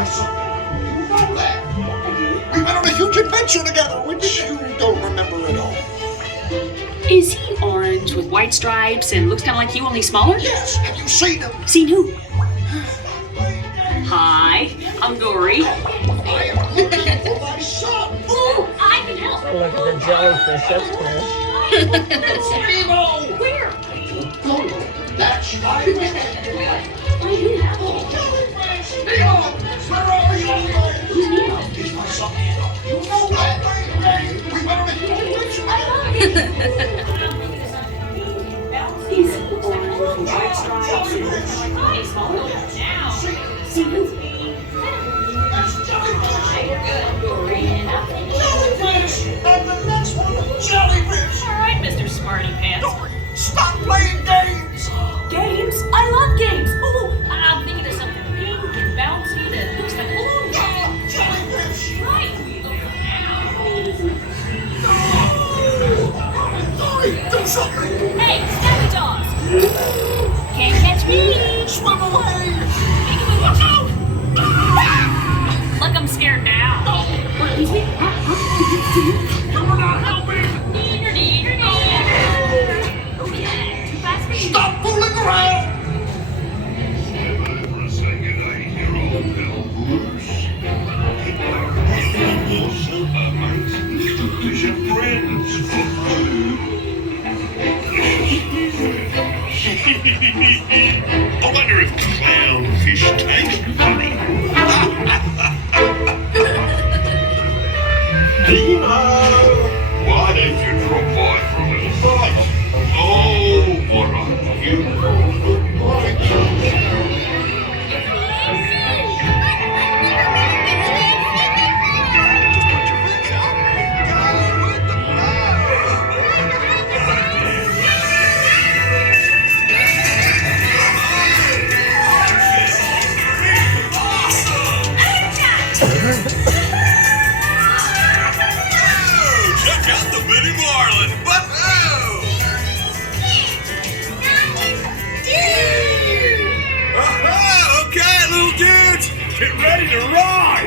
my son. You know that. We went on a huge adventure together, which you don't remember at all. Is he orange with white stripes and looks kind of like you, only smaller? Yes, have you seen him? Seen who? Hi, I'm Dory. I am looking for my son. Ooh, I can help. Look at the jellyfish, that's cool. It's Nemo. Where? Oh, that's my man. Jellyfish! Nemo! Where are you? Who's Nemo? He's my son. You know that. We went on a huge adventure. He's orange with white stripes and looks like you, smaller. See who? That's jellyfish. Dory and Jellyfish! And the next one, jellyfish! All right, Mr. Smarty Pants. Dory, stop playing games! Games? I love games. Ooh, I'm thinking of something pink and bouncy that looks like Jellyfish! right. Dory, do something! Hey, Snappy Jaws! Can't catch me! Swim away! Watch out! Look, I'm scared now. What? He's me? You're not helping! Neener, neener, neener. Oh yeah, too fast for you. Stop fooling around! I wonder if clownfish taste funny. Nemo! Why don't you drop by for a little bite? Oh, what a beautiful bite. Check out the Mini Marlin! Whoa! Aha! Okay, little dudes, get ready to rock!